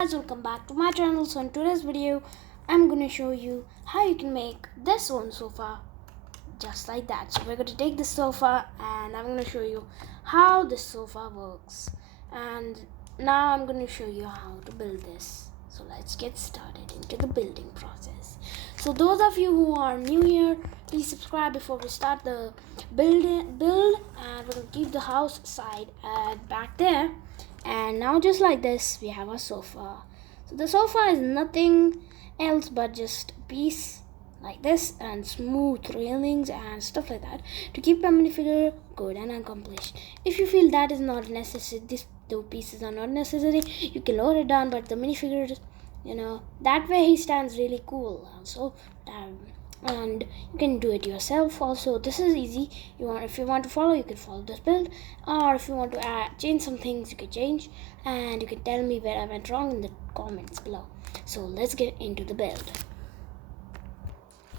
Guys, welcome back to my channel. So in today's video I'm gonna show you how you can make this one sofa just like that. So we're gonna take this sofa and I'm gonna show you how this sofa works, and now I'm gonna show you how to build this. So let's get started into the building process. So those of you who are new here, please subscribe before we start the build, and we're gonna keep the house side back there. And now just like this we have a sofa. So the sofa is nothing else but just a piece like this and smooth railings and stuff like that to keep your minifigure good and accomplished. If you feel that is not necessary, these two pieces are not necessary, you can lower it down, but the minifigure, that way he stands really cool also. And you can do it yourself also. This is easy. If you want to follow, you can follow this build, or if you want to change some things, you can change, and you can tell me where I went wrong in the comments below. So let's get into the build.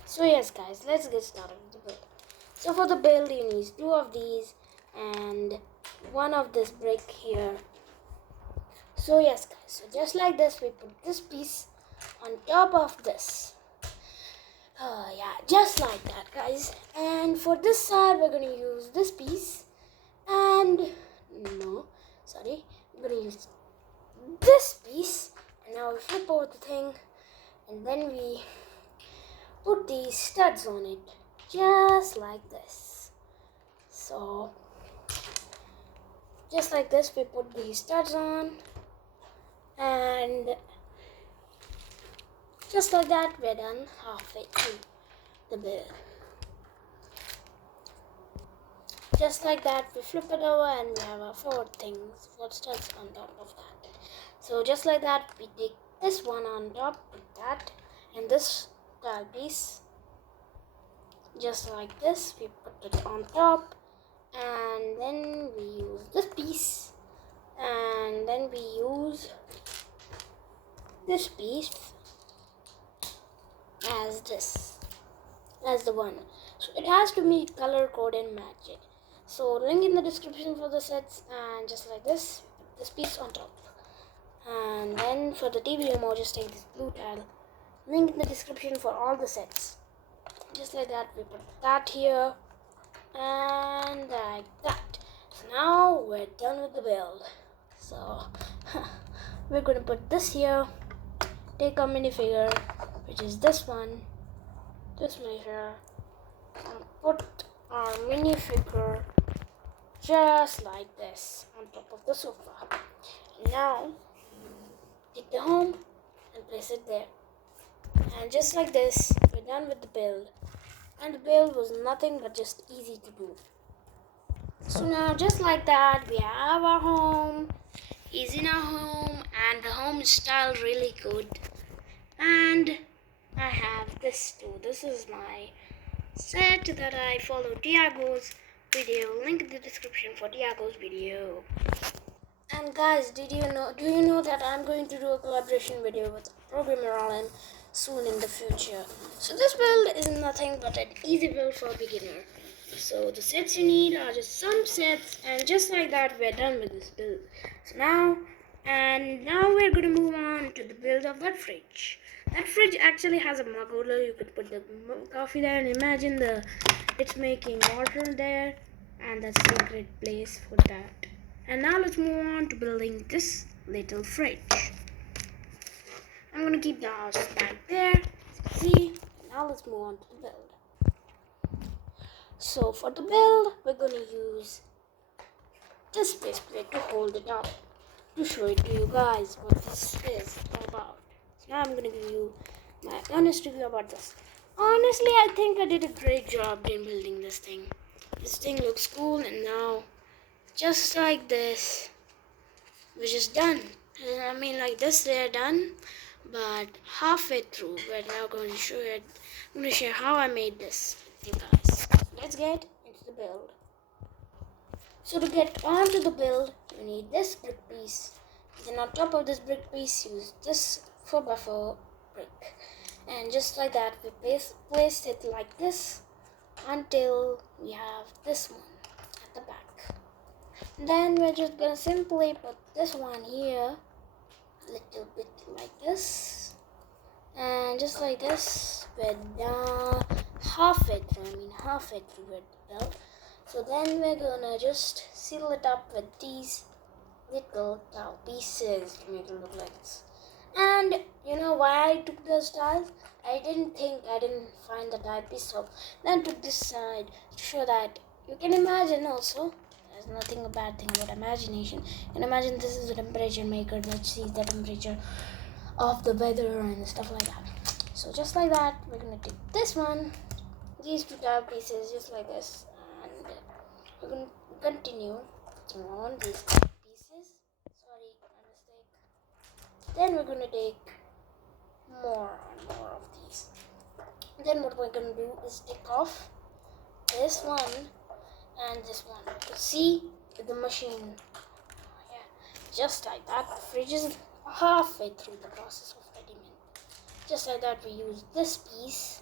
So yes guys, let's get started with the build. So for the build you need two of these and one of this brick here. So yes guys, so just like this we put this piece on top of this. Yeah, just like that guys. And for this side we're gonna use this piece, and no, sorry, we're gonna use this piece. And now we flip over the thing and then we put these studs on it just like this. So just like this we put these studs on, and just like that we're done halfway through the build. Just like that we flip it over and we have our four studs on top of that. So just like that we take this one on top, put that, and this tile piece just like this we put it on top, and then we use this piece, and then we use this piece as the one. So it has to be color code and match it. So link in the description for the sets, and just like this put this piece on top. And then for the TV remote, just take this blue tile, link in the description for all the sets. Just like that we put that here and like that. So now we're done with the build. So we're gonna put this here, take our minifigure, which is this one, this minifigure, and put our minifigure just like this on top of the sofa. And now take the home and place it there. And just like this we're done with the build. And the build was nothing but just easy to do. So now just like that we have our home, is in our home, and the home is styled really good. And I have this too. This is my set that I follow Tiago's video. Link in the description for Tiago's video. And guys, do you know that I'm going to do a collaboration video with Programmer Alan soon in the future. So this build is nothing but an easy build for a beginner. So the sets you need are just some sets, and just like that we're done with this build. So now we're going to move on to the build of that fridge. That fridge actually has a mug holder. You could put the coffee there, and imagine it's making water there, and that's a great place for that. And now let's move on to building this little fridge. I'm gonna keep the house back there, as you can see. Now let's move on to the build. So for the build, we're gonna use this base plate to hold it up, to show it to you guys what this is all about. So now I'm gonna give you my honest review about this. Honestly, I think I did a great job in building this thing. This thing looks cool, and now just like this we're just done. I mean, like this they're done, but halfway through we're now going to show it. I'm going to share how I made this with you guys. Let's get into the build. So to get onto the build you need this brick piece, then on top of this brick piece use this 4x4 brick, and just like that we place it like this until we have this one at the back. Then we're just gonna simply put this one here little bit like this, and just like this, we're down halfway through the belt. So then we're gonna just seal it up with these little towel pieces to make it look like this. And you know why I took those tiles? I didn't find the tile piece, so then took this side to show that you can imagine also. There's nothing a bad thing about imagination. You can imagine this is a temperature maker that sees the temperature of the weather and stuff like that. So just like that, we're gonna take this one, these two tile pieces just like this, and we're gonna continue on these pieces. Sorry, my mistake. Then we're gonna take more and more of these. Then what we're gonna do is take off this one and this one. You see the machine, yeah, just like that. The fridge is halfway through the process of readiness. Just like that, we use this piece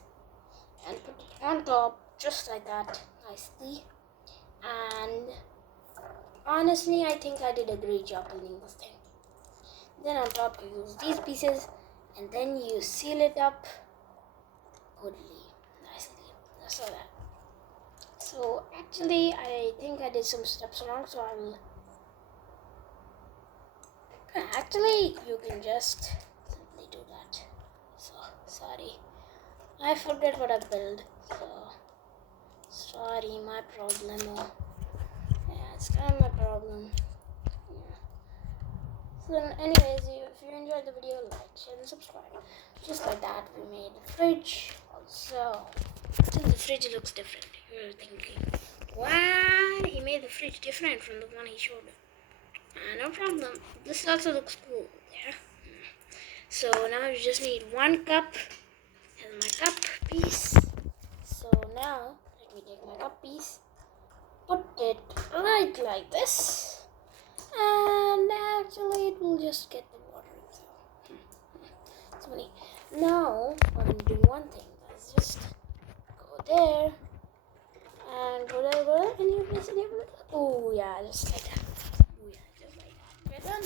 and put it on top, just like that, nicely. And honestly, I think I did a great job building this thing. Then on top, you use these pieces, and then you seal it up goodly, nicely, just like that. So actually, I think I did some steps wrong, so I will. Actually, you can just simply do that. So sorry, I forget what I built. So sorry, my problem. Yeah, it's kind of my problem. Yeah. So anyways, if you enjoyed the video, like, share, and subscribe. Just like that, we made the fridge. Also, since the fridge looks different, you're thinking, why he made the fridge different from the one he showed? No problem. This also looks cool there. So now you just need 1 cup as my cup piece. So now let me take my cup piece, put it right like this, and actually it will just get the water. So funny. Now I'm gonna do one thing. Let's just go there and go there, and you place it here. Oh yeah, just like that. Oh yeah, just like that. We're done.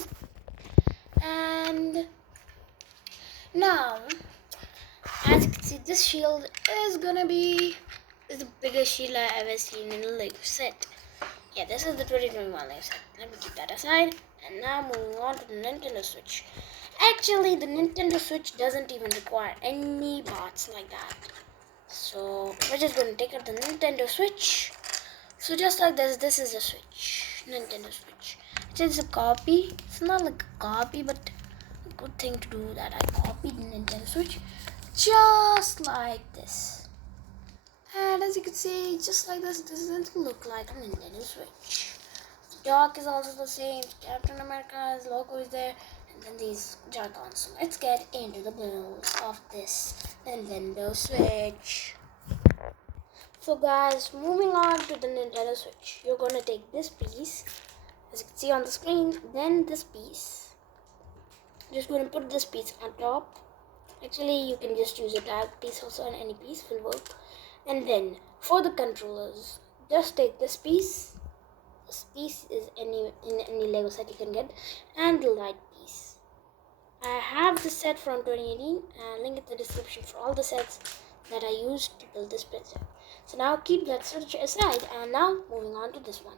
And now, as you can see, this shield is gonna be the biggest shield I've ever seen in a Lego set. Yeah, this is the 2021 Lego set. Let me keep that aside. And now moving on to the Nintendo Switch. Actually, the Nintendo Switch doesn't even require any parts like that. So we're just gonna take out the Nintendo Switch. So just like this is the Switch, Nintendo Switch. It's a copy. It's not like a copy, but a good thing to do that I copied the Nintendo Switch just like this. And as you can see, just like this doesn't look like a Nintendo Switch. The dock is also the same. Captain America's logo is there, and then these Joy-Cons. So let's get into the build of this Nintendo Switch. So guys, moving on to the Nintendo Switch, you're gonna take this piece, as you can see on the screen, then this piece. Just gonna put this piece on top. Actually, you can just use a tag piece also, and any piece will work. And then for the controllers, just take this piece. This piece is in any Lego set you can get, and the light piece. I have the set from 2018, and link in the description for all the sets that I used to build this set. So now keep that switch aside, and now moving on to this one.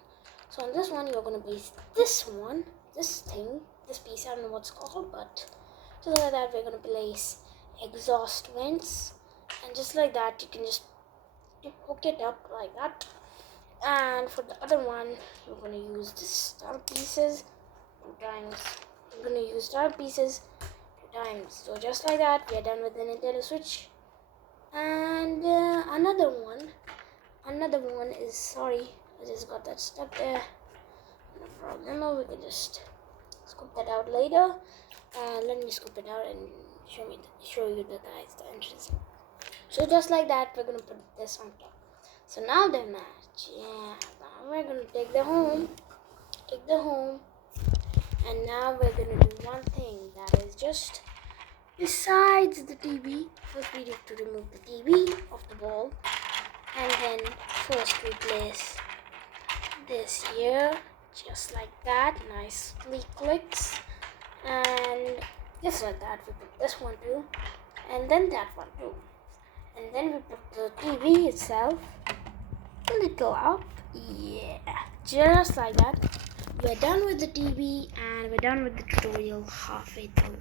So on this one, you're gonna place this one, this thing, this piece. I don't know what's called, but just like that, we're gonna place exhaust vents, and just like that, you can just hook it up like that. And for the other one, you're gonna use the star pieces 2 times. You're gonna use star pieces 2 times. So just like that, we are done with the Nintendo Switch. And another one is, sorry, I just got that stuck there. No problem. We can just scoop that out later. Let me scoop it out and show you the entrance. So just like that, we're gonna put this on top. So now the match. Yeah, now we're gonna take the home, and now we're gonna do one thing, that is just besides the TV. First we need to remove the TV off the wall, and then first we place this here, just like that, nicely clicks, and just like that. We put this one too, and then that one too, and then we put the TV itself a little up. Yeah, just like that. We're done with the TV and we're done with the tutorial halfway through.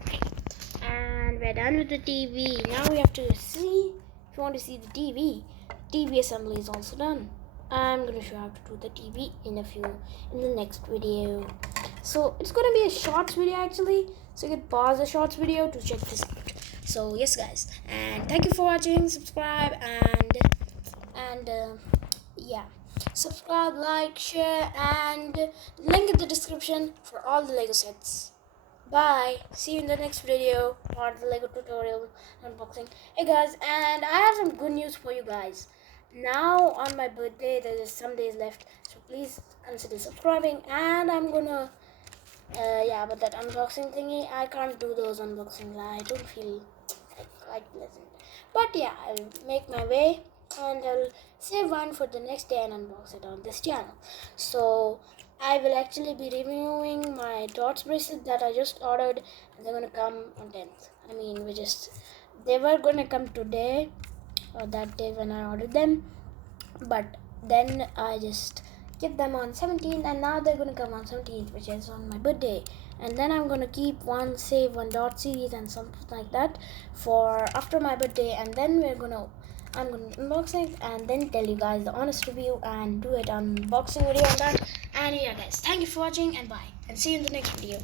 And we're done with the TV. Now we have to see, if you want to see the TV assembly is also done. I'm gonna show you how to do the TV in the next video. So it's gonna be a shorts video actually. So you can pause the shorts video to check this out. So yes guys, and thank you for watching. Subscribe and yeah, subscribe, like, share, and link in the description for all the Lego sets. Bye. See you in the next video or the Lego tutorial unboxing. Hey guys, and I have some good news for you guys. Now on my birthday, there is some days left, so please consider subscribing. And I'm gonna, yeah, but that unboxing thingy, I can't do those unboxings. I don't feel like pleasant. But yeah, I'll make my way and I'll save one for the next day and unbox it on this channel. So I will actually be reviewing my dots bracelet that I just ordered, and they're gonna come on 10th. I mean, they were gonna come today or that day when I ordered them, but then I just get them on 17th, and now they're gonna come on 17th, which is on my birthday. And then I'm gonna keep save one dot series and something like that for after my birthday, and then I'm gonna unbox it and then tell you guys the honest review and do it unboxing video on that. And yeah guys, thank you for watching and bye, and see you in the next video.